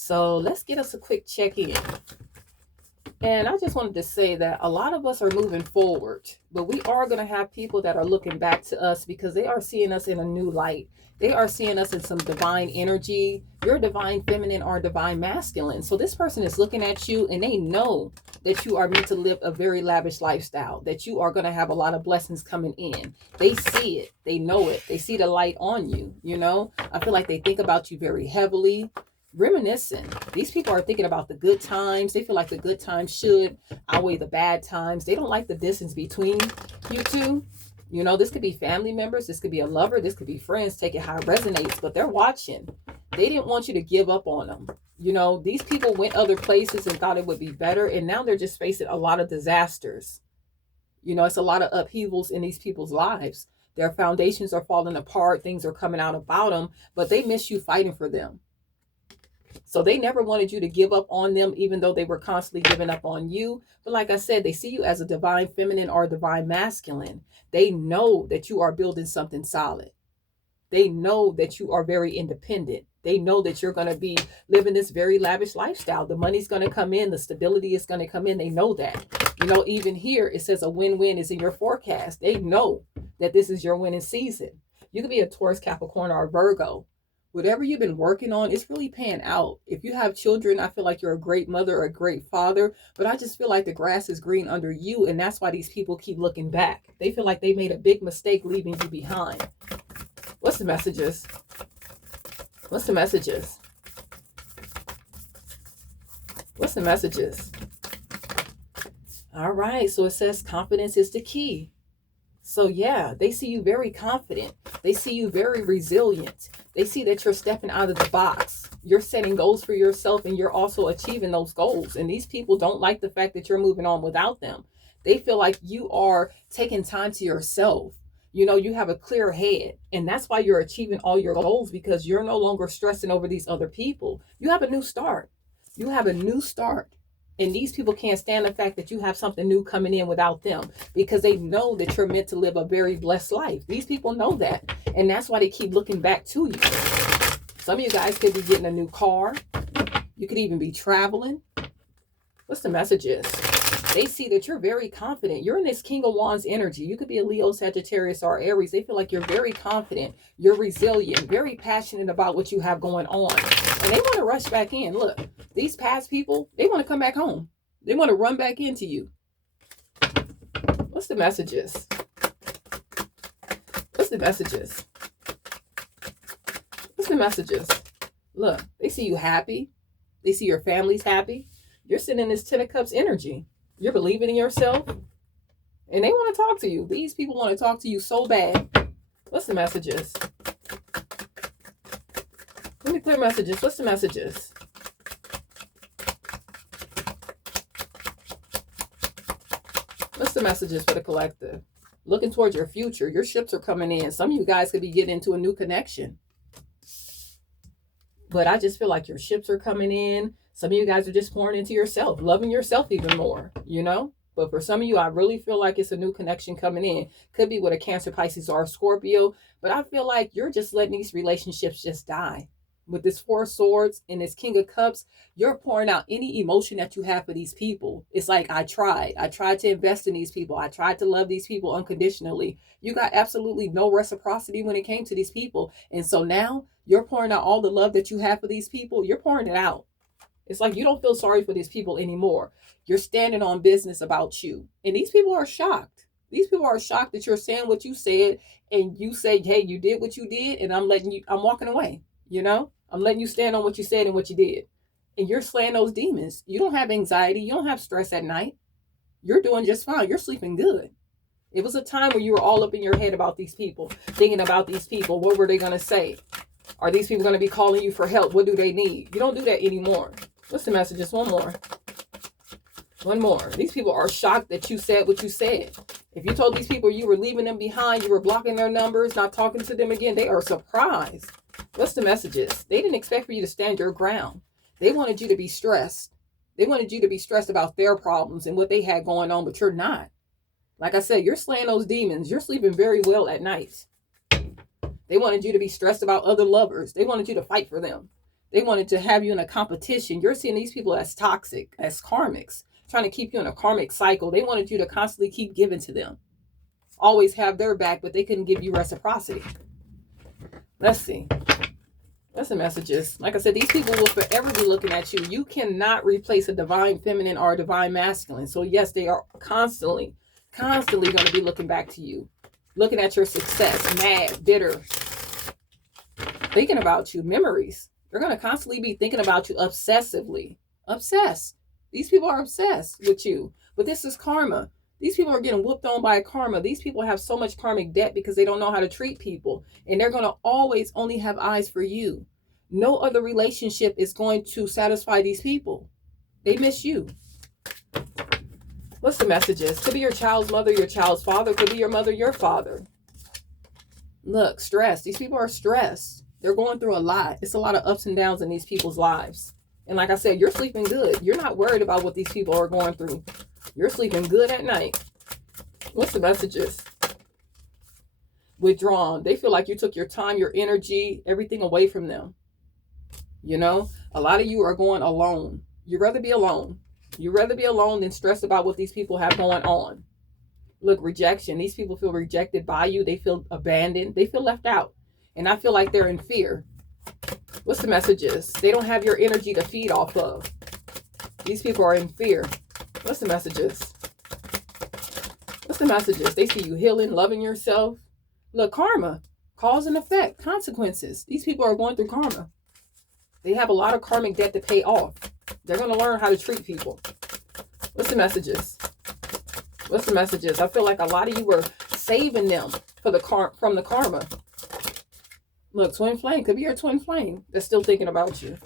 So let's get us a quick check-in. And I just wanted to say that a lot of us are moving forward, but we are going to have people that are looking back to us because they are seeing us in a new light. They are seeing us in some divine energy. You're divine feminine or divine masculine. So this person is looking at you and they know that you are meant to live a very lavish lifestyle, that you are going to have a lot of blessings coming in. They see it. They know it. They see the light on you. You know, I feel like they think about you very heavily. Reminiscing. These people are thinking about the good times. They feel like the good times should outweigh the bad times. They don't like the distance between you two. You know, this could be family members. This could be a lover. This could be friends. Take it how it resonates. But they're watching. They didn't want you to give up on them. You know, these people went other places and thought it would be better. And now they're just facing a lot of disasters. You know, it's a lot of upheavals in these people's lives. Their foundations are falling apart. Things are coming out about them. But they miss you fighting for them. So they never wanted you to give up on them, even though they were constantly giving up on you. But like I said, they see you as a divine feminine or a divine masculine. They know that you are building something solid. They know that you are very independent. They know that you're going to be living this very lavish lifestyle. The money's going to come in. The stability is going to come in. They know that. You know, even here, it says a win-win is in your forecast. They know that this is your winning season. You could be a Taurus, Capricorn, or a Virgo. Whatever you've been working on, it's really paying out. If you have children, I feel like you're a great mother or a great father, but I just feel like the grass is green under you, and that's why these people keep looking back. They feel like they made a big mistake leaving you behind. What's the messages? What's the messages? What's the messages? All right, so it says confidence is the key. So yeah, they see you very confident. They see you very resilient. They see that you're stepping out of the box. You're setting goals for yourself and you're also achieving those goals. And these people don't like the fact that you're moving on without them. They feel like you are taking time to yourself. You know, you have a clear head, and that's why you're achieving all your goals, because you're no longer stressing over these other people. You have a new start. You have a new start. And these people can't stand the fact that you have something new coming in without them, because they know that you're meant to live a very blessed life. These people know that. And that's why they keep looking back to you. Some of you guys could be getting a new car. You could even be traveling. What's the messages? They see that you're very confident. You're in this King of Wands energy. You could be a Leo, Sagittarius, or Aries. They feel like you're very confident. You're resilient, very passionate about what you have going on. And they want to rush back in. Look, these past people, they want to come back home. They want to run back into you. What's the messages? What's the messages? What's the messages? Look, they see you happy. They see your family's happy. You're sitting in this Ten of Cups energy. You're believing in yourself. And they want to talk to you. These people want to talk to you so bad. What's the messages? Let me clear messages. What's the messages? What's the messages for the collective? Looking towards your future. Your ships are coming in. Some of you guys could be getting into a new connection. But I just feel like your ships are coming in. Some of you guys are just pouring into yourself, loving yourself even more, you know? But for some of you, I really feel like it's a new connection coming in. Could be with a Cancer, Pisces, or a Scorpio. But I feel like you're just letting these relationships just die. With this Four of Swords and this King of Cups, you're pouring out any emotion that you have for these people. It's like, I tried to invest in these people. I tried to love these people unconditionally. You got absolutely no reciprocity when it came to these people. And so now you're pouring out all the love that you have for these people. You're pouring it out. It's like you don't feel sorry for these people anymore. You're standing on business about you. And these people are shocked. These people are shocked that you're saying what you said, and you say, hey, you did what you did, and I'm walking away. You know, I'm letting you stand on what you said and what you did. And you're slaying those demons. You don't have anxiety. You don't have stress at night. You're doing just fine. You're sleeping good. It was a time where you were all up in your head about these people, thinking about these people. What were they going to say? Are these people going to be calling you for help? What do they need? You don't do that anymore. What's the message? One more. One more. These people are shocked that you said what you said. If you told these people you were leaving them behind, you were blocking their numbers, not talking to them again, they are surprised. What's the messages? They didn't expect for you to stand your ground. They wanted you to be stressed. They wanted you to be stressed about their problems and what they had going on, but you're not. Like I said, you're slaying those demons. You're sleeping very well at night. They wanted you to be stressed about other lovers. They wanted you to fight for them. They wanted to have you in a competition. You're seeing these people as toxic, as karmics, trying to keep you in a karmic cycle. They wanted you to constantly keep giving to them. Always have their back, but they couldn't give you reciprocity. Let's see. That's the messages. Like I said, these people will forever be looking at you. You cannot replace a divine feminine or a divine masculine. So yes, they are constantly going to be looking back to you. Looking at your success, mad, bitter, thinking about you, memories. They're going to constantly be thinking about you obsessively. Obsessed. These people are obsessed with you. But this is karma. These people are getting whooped on by karma. These people have so much karmic debt because they don't know how to treat people. And they're going to always only have eyes for you. No other relationship is going to satisfy these people. They miss you. What's the messages? Could be your child's mother, your child's father. Could be your mother, your father. Look, stress. These people are stressed. They're going through a lot. It's a lot of ups and downs in these people's lives. And like I said, you're sleeping good. You're not worried about what these people are going through. You're sleeping good at night. What's the messages? Withdrawn. They feel like you took your time, your energy, everything away from them. You know, a lot of you are going alone. You'd rather be alone. You'd rather be alone than stressed about what these people have going on. Look, rejection. These people feel rejected by you. They feel abandoned. They feel left out. And I feel like they're in fear. What's the messages? They don't have your energy to feed off of. These people are in fear. What's the messages? What's the messages? They see you healing, loving yourself. Look, karma, cause and effect, consequences. These people are going through karma. They have a lot of karmic debt to pay off. They're going to learn how to treat people. What's the messages? What's the messages? I feel like a lot of you were saving them from the karma. Look, twin flame. Could be your twin flame that's still thinking about you.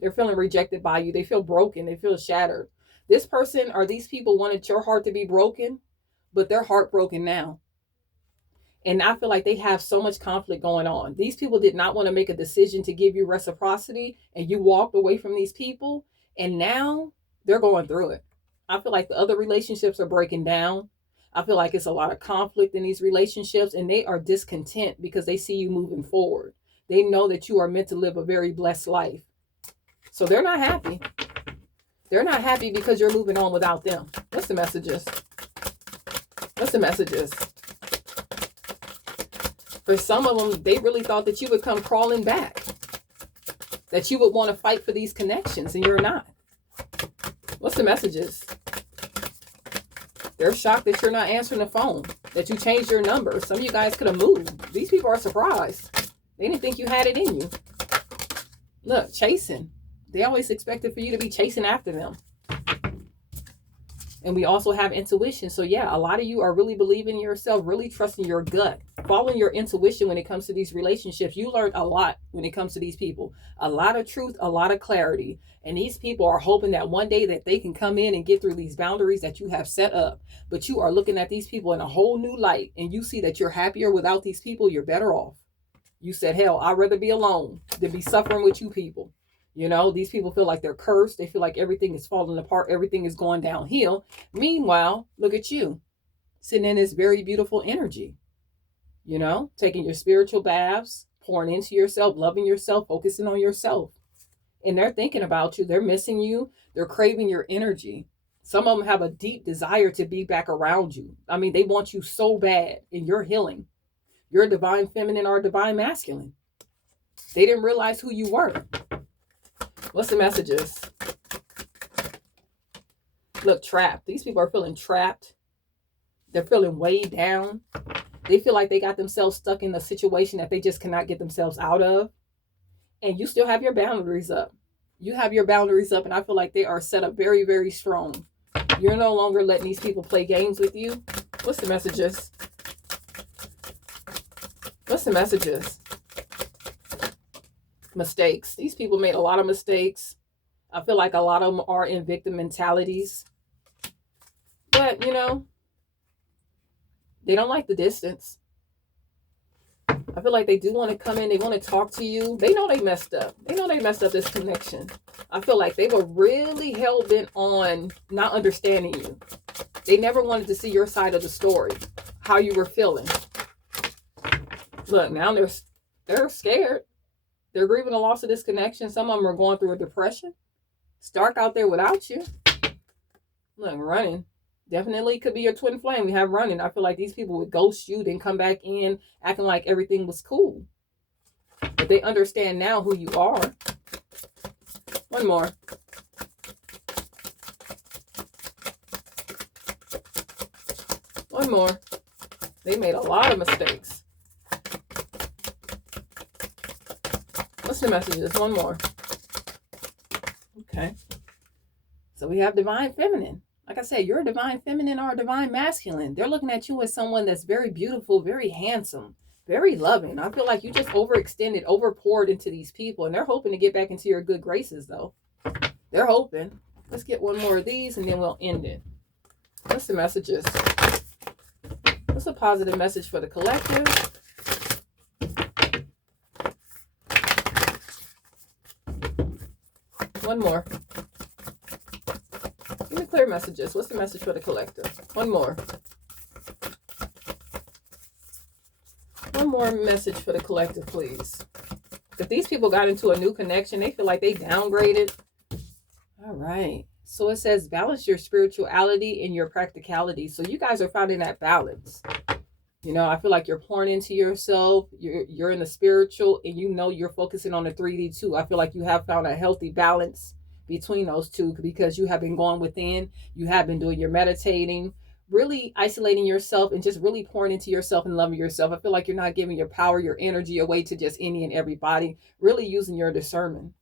They're feeling rejected by you. They feel broken. They feel shattered. This person or these people wanted your heart to be broken, but they're heartbroken now. And I feel like they have so much conflict going on. These people did not want to make a decision to give you reciprocity, and you walked away from these people, and now they're going through it. I feel like the other relationships are breaking down. I feel like it's a lot of conflict in these relationships, and they are discontent because they see you moving forward. They know that you are meant to live a very blessed life. So they're not happy. They're not happy because you're moving on without them. What's the messages? What's the messages? For some of them, they really thought that you would come crawling back. That you would want to fight for these connections, and you're not. What's the messages? They're shocked that you're not answering the phone, that you changed your number. Some of you guys could have moved. These people are surprised. They didn't think you had it in you. Look, chasing. They always expected for you to be chasing after them. And we also have intuition. So yeah, a lot of you are really believing in yourself, really trusting your gut, following your intuition when it comes to these relationships. You learned a lot when it comes to these people. A lot of truth, a lot of clarity. And these people are hoping that one day that they can come in and get through these boundaries that you have set up. But you are looking at these people in a whole new light, and you see that you're happier without these people. You're better off. You said, hell, I'd rather be alone than be suffering with you people. You know, these people feel like they're cursed. They feel like everything is falling apart. Everything is going downhill. Meanwhile, look at you sitting in this very beautiful energy, you know, taking your spiritual baths, pouring into yourself, loving yourself, focusing on yourself. And they're thinking about you. They're missing you. They're craving your energy. Some of them have a deep desire to be back around you. I mean, they want you so bad, and you're healing. You're a divine feminine or a divine masculine. They didn't realize who you were. What's the messages? Look, trapped. These people are feeling trapped. They're feeling weighed down. They feel like they got themselves stuck in a situation that they just cannot get themselves out of. And you still have your boundaries up. You have your boundaries up, and I feel like they are set up very, very strong. You're no longer letting these people play games with you. What's the messages? What's the messages? Mistakes. These people made a lot of mistakes. I feel like a lot of them are in victim mentalities. But, you know, they don't like the distance. I feel like they do want to come in. They want to talk to you. They know they messed up. They know they messed up this connection. I feel like they were really hell-bent on not understanding you. They never wanted to see your side of the story, how you were feeling. Look, now they're scared. They're grieving the loss of this connection. Some of them are going through a depression. It's dark out there without you. Look, running. Definitely could be your twin flame. We have running. I feel like these people would ghost you, then come back in acting like everything was cool. But they understand now who you are. One more. One more. They made a lot of mistakes. What's the messages? One more. Okay. So we have divine feminine. Like I said, you're a divine feminine or a divine masculine. They're looking at you as someone that's very beautiful, very handsome, very loving. I feel like you just overextended, overpoured into these people, and they're hoping to get back into your good graces, though. They're hoping. Let's get one more of these, and then we'll end it. What's the messages? What's a positive message for the collective? One more. Give me clear messages. What's the message for the collective? One more. One more message for the collective, please. If these people got into a new connection, they feel like they downgraded. All right. So it says balance your spirituality and your practicality. So you guys are finding that balance. You know, I feel like you're pouring into yourself. You're in the spiritual, and you know you're focusing on the 3D too. I feel like you have found a healthy balance between those two, because you have been going within. You have been doing your meditating, really isolating yourself, and just really pouring into yourself and loving yourself. I feel like you're not giving your power, your energy away to just any and everybody. Really using your discernment.